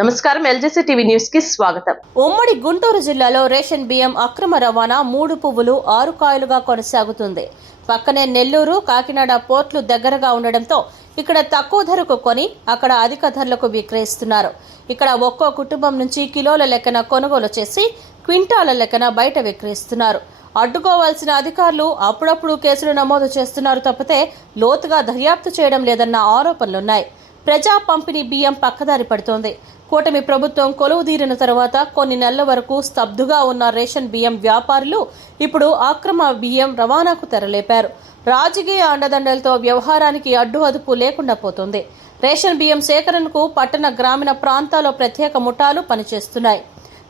నమస్కారం, LGC TV news కి స్వాగతం. ఉమ్మడి గుంటూరు జిల్లాలో రేషన్ బియ్యం అక్రమ రవాణా 3 పువ్వులు 6 కాయలుగా కొనసాగుతుంది. పక్కనే నెల్లూరు, కాకినాడ పోర్టులు దగ్గరగా ఉండడంతో ఇక్కడ తక్కువ ధరకు కొని అక్కడ అధిక ధరలకు విక్రయిస్తున్నారు. ఇక్కడ ఒక్కో కుటుంబం నుంచి కిలోల లెక్కన కొనుగోలు చేసి క్వింటాల లెక్కన బయట విక్రయిస్తున్నారు. అడ్డుకోవాల్సిన అధికారులు అప్పుడప్పుడు కేసులు నమోదు చేస్తున్నారు తప్పితే లోతుగా దర్యాప్తు చేయడం లేదన్న ఆరోపణలున్నాయి. ప్రజా పంపిణీ బియ్యం పక్కదారి పడుతోంది. కూటమి ప్రభుత్వం కొలువుదీరిన తర్వాత కొన్ని నెలల వరకు స్తబ్దుగా ఉన్న రేషన్ బియ్యం వ్యాపారులు ఇప్పుడు అక్రమ బియ్యం రవాణాకు తెరలేపారు. రాజకీయ అండదండలతో వ్యవహారానికి అడ్డు అదుపు లేకుండా పోతుంది. రేషన్ బియ్యం సేకరణకు పట్టణ గ్రామీణ ప్రాంతాల్లో ప్రత్యేక ముఠాలు పనిచేస్తున్నాయి.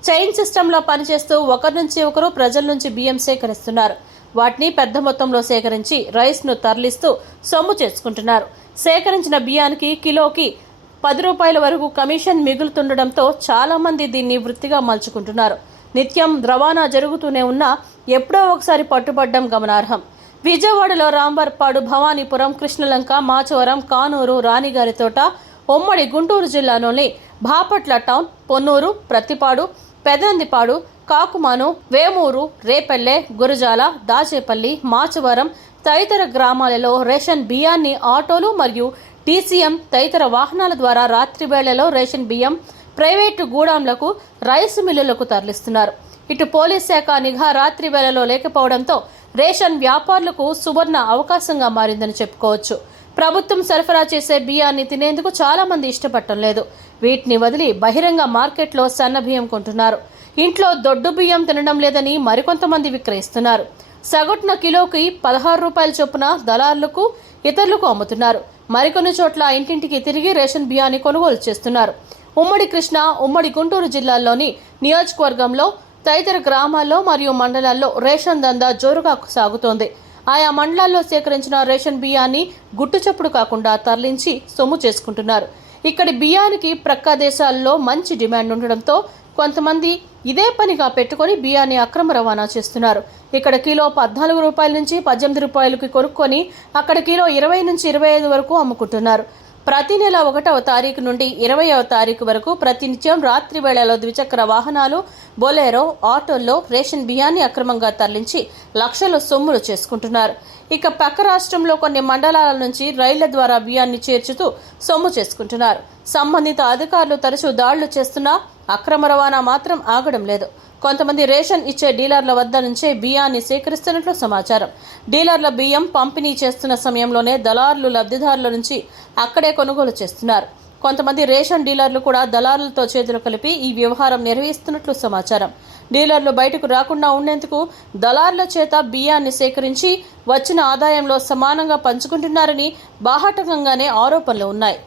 చైన్ సిస్టంలో పనిచేస్తూ ఒకరి నుంచి ఒకరు ప్రజల నుంచి బియ్యం సేకరిస్తున్నారు. వాటిని పెద్ద మొత్తంలో సేకరించి రైస్ను తరలిస్తూ సొమ్ము చేసుకుంటున్నారు. సేకరించిన బియ్యానికి కిలోకి 10 రూపాయల వరకు కమిషన్ మిగులుతుండటంతో చాలా మంది దీన్ని వృత్తిగా మలుచుకుంటున్నారు. నిత్యం రవాణా జరుగుతూనే ఉన్నా ఎప్పుడో ఒకసారి పట్టుబడ్డం గమనార్హం. విజయవాడలో రాంబర్పాడు, భవానీపురం, కృష్ణలంక, మాచవరం, కానూరు, రాణిగారితోట, ఉమ్మడి గుంటూరు జిల్లాలోని బాపట్ల టౌన్, పొన్నూరు, ప్రత్తిపాడు, పెదందిపాడు, కాకుమాను, వేమూరు, రేపల్లె, గురజాల, దాచేపల్లి, మాచవరం తదితర గ్రామాలలో రేషన్ బియ్యాన్ని ఆటోలు మరియు టీసీఎం తదితర వాహనాల ద్వారా రాత్రి వేళలో రేషన్ బియ్యం ప్రైవేటు గూడాంలకు, రైస్ మిల్లులకు తరలిస్తున్నారు. ఇటు పోలీస్ శాఖ నిఘా రాత్రి వేళలో లేకపోవడంతో రేషన్ వ్యాపారులకు సువర్ణ అవకాశంగా మారిందని చెప్పుకోవచ్చు. ప్రభుత్వం సరఫరా చేసే బియ్యాన్ని తినేందుకు చాలా మంది ఇష్టపడటం లేదు. వీటిని వదిలి బహిరంగ మార్కెట్లో సన్న బియ్యం కొంటున్నారు. ఇంట్లో దొడ్డు బియ్యం తినడం లేదని మరికొంతమంది విక్రయిస్తున్నారు. సగటున కిలోకి 16 రూపాయల చొప్పున దళారులకు, ఇతరులకు అమ్ముతున్నారు. మరికొన్ని చోట్ల ఇంటింటికి తిరిగి రేషన్ బియ్యాన్ని కొనుగోలు చేస్తున్నారు. ఉమ్మడి కృష్ణ, ఉమ్మడి గుంటూరు జిల్లాల్లోని నియోజకవర్గంలో తదితర గ్రామాల్లో మరియు మండలాల్లో రేషన్ దందా జోరుగా సాగుతోంది. ఆయా మండలాల్లో సేకరించిన రేషన్ బియ్యాన్ని గుట్టుచప్పుడు కాకుండా తరలించి సొమ్ము చేసుకుంటున్నారు. ఇక్కడి బియ్యానికి ప్రక్క దేశాల్లో మంచి డిమాండ్ ఉండడంతో కొంతమంది ఇదే పనిగా పెట్టుకుని బియ్యాన్ని అక్రమ రవాణా చేస్తున్నారు. ఇక్కడ కిలో 14 రూపాయల నుంచి 18 రూపాయలకి కొనుక్కొని అక్కడ కిలో 20 నుంచి 25 వరకు అమ్ముకుంటున్నారు. ప్రతి నెల 1వ తారీఖు నుండి 20వ తారీఖు వరకు ప్రతినిత్యం రాత్రి వేళలో ద్విచక్ర వాహనాలు, బొలెరో, ఆటోల్లో రేషన్ బియ్యాన్ని అక్రమంగా తరలించి లక్షల సొమ్ములు చేసుకుంటున్నారు. ఇక పక్క రాష్ట్రంలో కొన్ని మండలాల నుంచి రైళ్ల ద్వారా బియ్యాన్ని చేర్చుతూ సొమ్ము చేసుకుంటున్నారు. సంబంధిత అధికారులు తరచూ దాడులు చేస్తున్నా అక్రమ రవాణా మాత్రం ఆగడం లేదు. కొంతమంది రేషన్ ఇచ్చే డీలర్ల వద్ద నుంచే బియ్యాన్ని సేకరిస్తున్నట్లు సమాచారం. డీలర్ల బియ్యం పంపిణీ చేస్తున్న సమయంలోనే దళారులు లబ్ధిదారుల నుంచి అక్కడే కొనుగోలు చేస్తున్నారు. కొంతమంది రేషన్ డీలర్లు కూడా దళారులతో చేతులు కలిపి ఈ వ్యవహారం నిర్వహిస్తున్నట్లు సమాచారం. డీలర్లు బయటకు రాకుండా ఉండేందుకు దళారుల చేత బియ్యాన్ని సేకరించి వచ్చిన ఆదాయంలో సమానంగా పంచుకుంటున్నారని బాహాటంగానే ఆరోపణలు ఉన్నాయి.